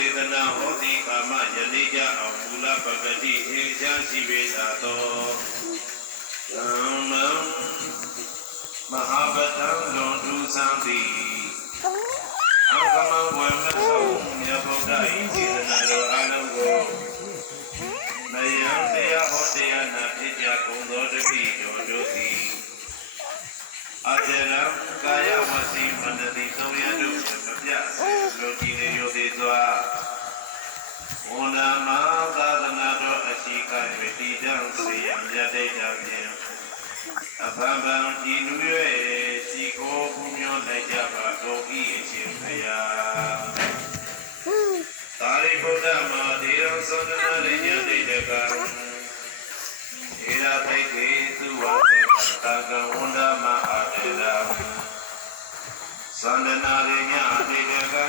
ဒေသနာဟောတိကာမယနေ့ကြအောင်မူလပဂတိအေရှားရှိပေသာသောမဟာပတံလွန်တူသံတိအကမဝေမသောမြတ်ဗုဒ္ဓ၏စေတနာတော်အလုံးကိုနယံတရားဟောတရားနာဖြစ်ကြကုန်သောတတိတော်တို့သည်အကြရံကာယဝစီမန္တတိသုံးရတို့မပြစေလိုကြည်နေရသည်စွာဝန္ဒမသာသနာတော်အရှိက၍တည်တံ့စေရန်မြတ်တိတ်တာဖြင့်အဘံဤနု၍စီကိုပူမျောလိုက်ကြပါတော်ဤအရှင်ဘုရားသာရိပုတ္တမဒေယံသန္တနာလေးညတိတ်တကံဧရာပိကေသူဝတေတာကဝန္ဒမအာတေရသန္တနာလေးညတိတ်တကံ